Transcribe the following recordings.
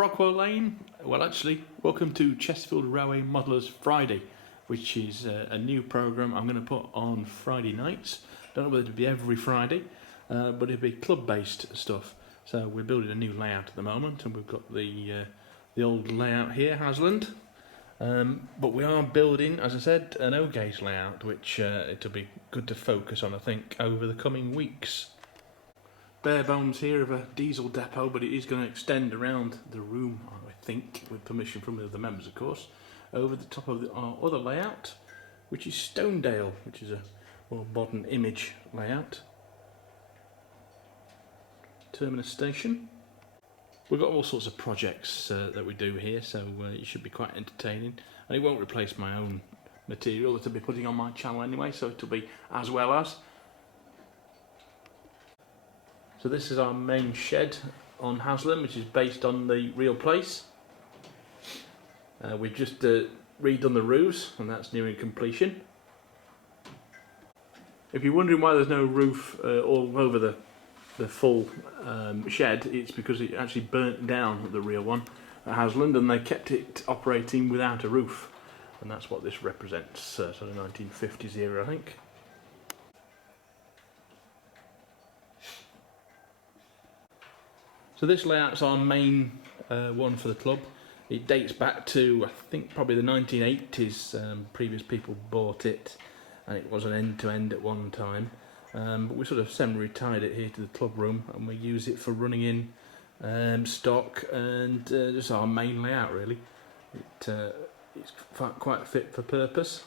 Bakewell Lane. Well, actually, welcome to Chesterfield Railway Modellers Friday, which is a new programme I'm going to put on Friday nights. Don't know whether it'll be every Friday, but it'll be club-based stuff. So we're building a new layout at the moment, and we've got the old layout here, Hasland. But we are building, as I said, an O-gauge layout, which it'll be good to focus on, I think, over the coming weeks. Bare bones here of a diesel depot, but it is going to extend around the room, I think, with permission from the other members, of course, over the top of our other layout, which is Stonedale, which is a more modern image layout. Terminus station. We've got all sorts of projects that we do here, so it should be quite entertaining, and it won't replace my own material that I'll be putting on my channel anyway, so it'll be as well as. So this is our main shed on Hasland, which is based on the real place. We've just redone the roofs, and that's nearing completion. If you're wondering why there's no roof all over the full shed, it's because it actually burnt down the real one at Hasland, and they kept it operating without a roof, and that's what this represents, sort of 1950s era, I think. So this layout's our main one for the club. It dates back to, I think, probably the 1980s. Previous people bought it, and it was an end-to-end at one time. But we sort of semi-retired it here to the club room, and we use it for running in stock and just our main layout, really. It's quite fit for purpose.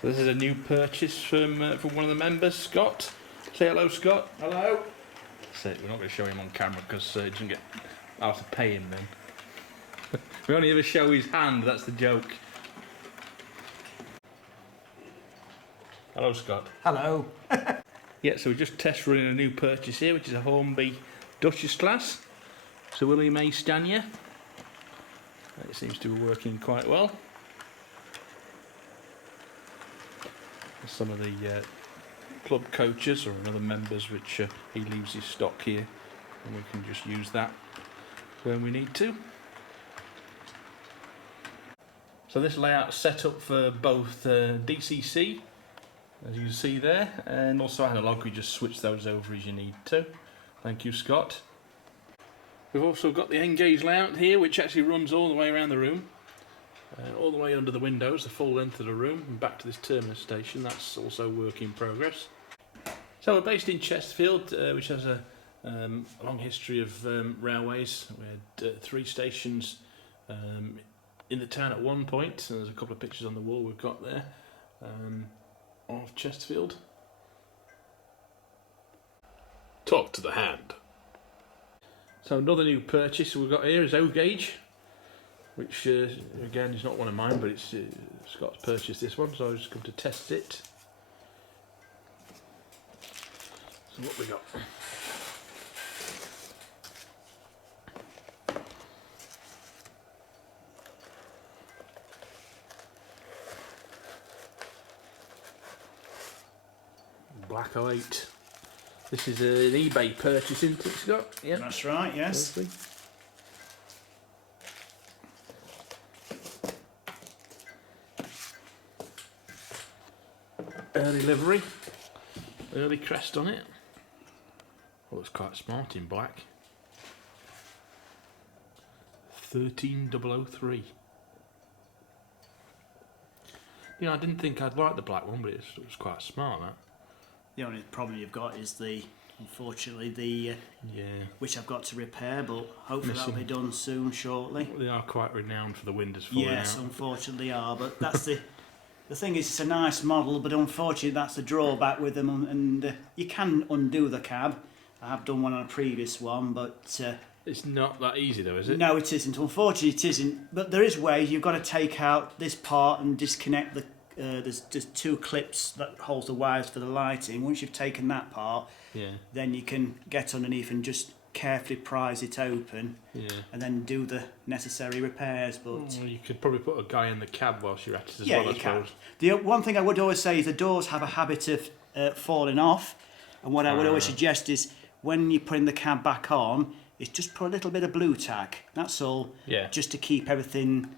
So this is a new purchase from one of the members, Scott. Say hello, Scott. Hello. We're not going to show him on camera because it doesn't get. I'll have to pay him then. We only ever show his hand, that's the joke. Hello, Scott. Hello. Yeah, so we're just test running a new purchase here, which is a Hornby Duchess class. So William A. Stanier. It seems to be working quite well. Some of the club coaches or other members, which he leaves his stock here, and we can just use that when we need to. So this layout's set up for both DCC, as you can see there, and also analog. We just switch those over as you need to. Thank you, Scott. We've also got the N-gauge layout here, which actually runs all the way around the room, all the way under the windows, the full length of the room, and back to this terminus station. That's also work in progress. So we're based in Chesterfield, which has a long history of railways. We had 3 stations in the town at one point, and there's a couple of pictures on the wall we've got there of Chesterfield. Talk to the hand. So another new purchase we've got here is O-gauge, which again is not one of mine, but it's Scott's purchased this one, so I've just come to test it. So what we got? Black 08. This is an eBay purchase, isn't it, Scott? Yeah. That's right, yes. Lovely. Early livery, early crest on it. Oh, looks quite smart in black. 13003. You know, I didn't think I'd like the black one, but it was quite smart, that. The only problem you've got is unfortunately, which I've got to repair, but hopefully that'll be done soon, shortly. They are quite renowned for the windows falling out. Yes, unfortunately are, but that's the thing is, it's a nice model, but unfortunately that's the drawback with them, and you can undo the cab. I have done one on a previous one, but it's not that easy though, is it? No, it isn't. Unfortunately, it isn't. But there is ways. You've got to take out this part and disconnect the. There's 2 clips that holds the wires for the lighting. Once you've taken that part, then you can get underneath and just carefully prise it open, and then do the necessary repairs. But you could probably put a guy in the cab whilst you're at it as well, I suppose. The one thing I would always say is the doors have a habit of falling off, and what I would always suggest is when you're putting the cab back on, is just put a little bit of blue tack. That's all. Yeah. Just to keep everything,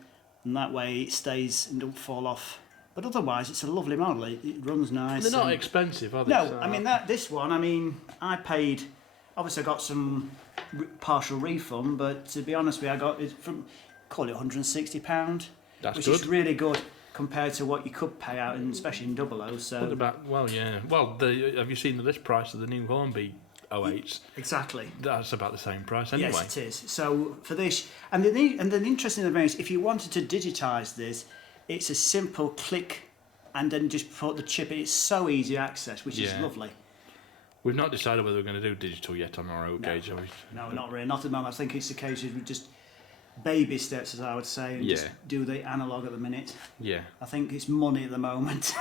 and that way it stays and don't fall off. But otherwise, it's a lovely model. It runs nice. They're not expensive, are they? No, So, I mean this one. I mean, I paid. Obviously, I got some partial refund, but to be honest with you, I got it from call it £160, that's which good. is really good compared to what you could pay out, especially in double O. So What about? Well, yeah. Well, have you seen the list price of the new Hornby 08s? Exactly. That's about the same price anyway. Yes, it is. So for this, and the interesting thing is, if you wanted to digitise this, it's a simple click, and then just put the chip in. It's so easy to access, which is lovely. We've not decided whether we're going to do digital yet on our old gauge, have we? No, not really. Not at the moment. I think it's a case of we just baby steps, as I would say, and just do the analog at the minute. Yeah. I think it's money at the moment.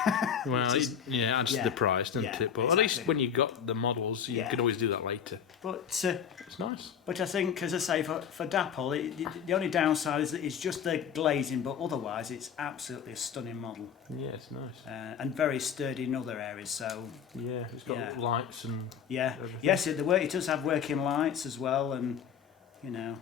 Well, it adds to the price, doesn't it? But at least when you got the models, you could always do that later. But it's nice. But I think, as I say, for Dapple, the only downside is that it's just the glazing, but otherwise it's absolutely a stunning model. Yeah, it's nice. And very sturdy in other areas. So yeah, it's got lights and everything. Yes, it does have working lights as well, and you know.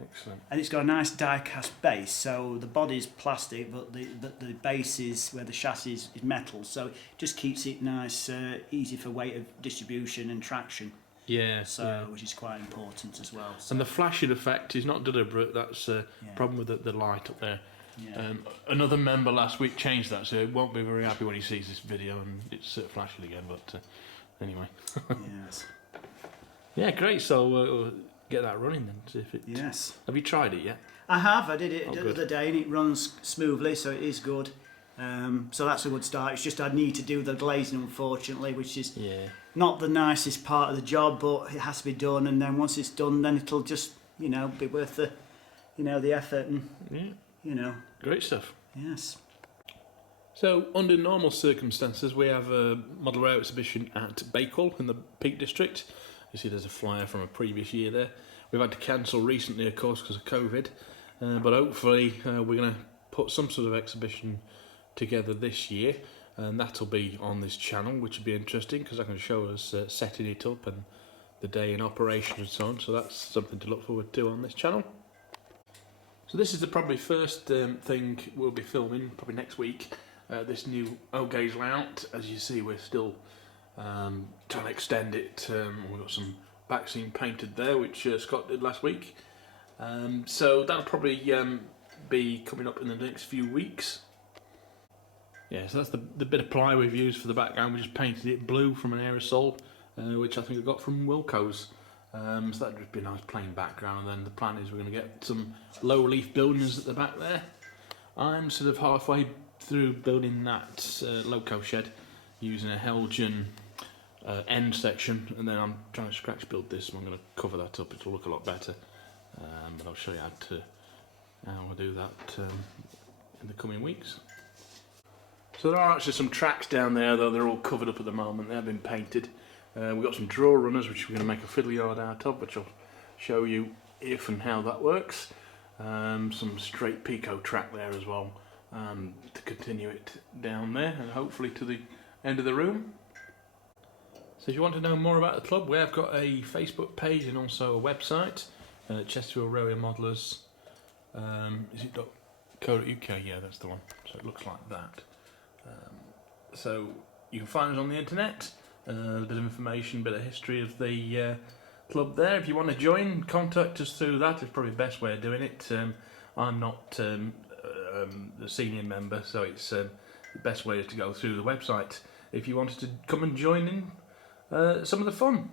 Excellent. And it's got a nice die-cast base, so the body's plastic, but the base is where the chassis is metal, so it just keeps it nice, easy for weight of distribution and traction. Yeah. Which is quite important as well. So. And the flashing effect is not deliberate. That's a problem with the light up there. Yeah. Another member last week changed that, so he won't be very happy when he sees this video and it's flashing again. But anyway. Yes. Yeah, great. So. Get that running then. See if it. Yes. Have you tried it yet? I have. I did it the other day, and it runs smoothly, so it is good. So that's a good start. It's just I need to do the glazing, unfortunately, which is not the nicest part of the job, but it has to be done. And then once it's done, then it'll just be worth the the effort and Great stuff. Yes. So under normal circumstances, we have a model rail exhibition at Bakewell in the Peak District. You see there's a flyer from a previous year there. We've had to cancel recently, of course, because of COVID. But hopefully we're going to put some sort of exhibition together this year. And that'll be on this channel, which will be interesting because I can show us setting it up and the day in operation and so on. So that's something to look forward to on this channel. So this is the probably first thing we'll be filming, probably next week. This new O-gauge layout. As you see, we're still trying to extend it. We've got some backseam painted there, which Scott did last week. So that'll probably be coming up in the next few weeks. Yeah, so that's the bit of ply we've used for the background. We just painted it blue from an aerosol, which I think I got from Wilco's. So that'd just be a nice plain background. And then the plan is we're going to get some low leaf buildings at the back there. I'm sort of halfway through building that loco shed using a Helgen end section, and then I'm trying to scratch build this, and I'm going to cover that up. It'll look a lot better, but I'll show you how we'll do that in the coming weeks. So there are actually some tracks down there, though they're all covered up at the moment. They have been painted. We've got some draw runners, which we're going to make a fiddle yard out of, which I'll show you if and how that works. Some straight Pico track there as well, to continue it down there, and hopefully to the end of the room. So if you want to know more about the club, we have got a Facebook page and also a website, Chesterfield Railway Modellers. Is it .co.uk? Yeah, that's the one. So it looks like that. So you can find us on the internet. A bit of information, a bit of history of the club there. If you want to join, contact us through that. It's probably the best way of doing it. I'm not the senior member, so it's the best way is to go through the website if you wanted to come and join in some of the fun.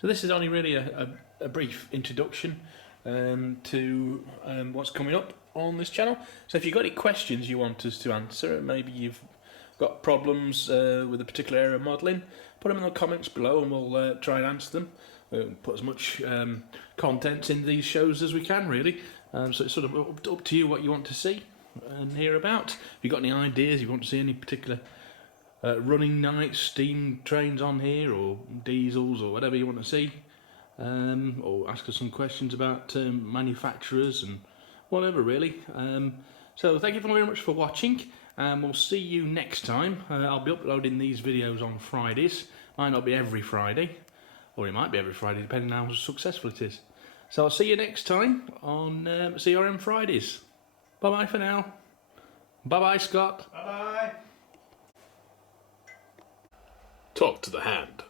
So this is only really a brief introduction to what's coming up on this channel. So if you've got any questions you want us to answer, maybe you've got problems with a particular area of modelling, put them in the comments below and we'll try and answer them. Put as much content in these shows as we can, really. So it's sort of up to you what you want to see and hear about. If you've got any ideas, you want to see any particular running nights, steam trains on here, or diesels, or whatever you want to see, or ask us some questions about manufacturers and whatever, really. So thank you very much for watching, and we'll see you next time. I'll be uploading these videos on Fridays, Might not be every Friday, or it might be every Friday, depending on how successful it is. So I'll see you next time on C.R.M Fridays. Bye-bye for now. Bye-bye, Scott. Bye-bye. Talk to the hand.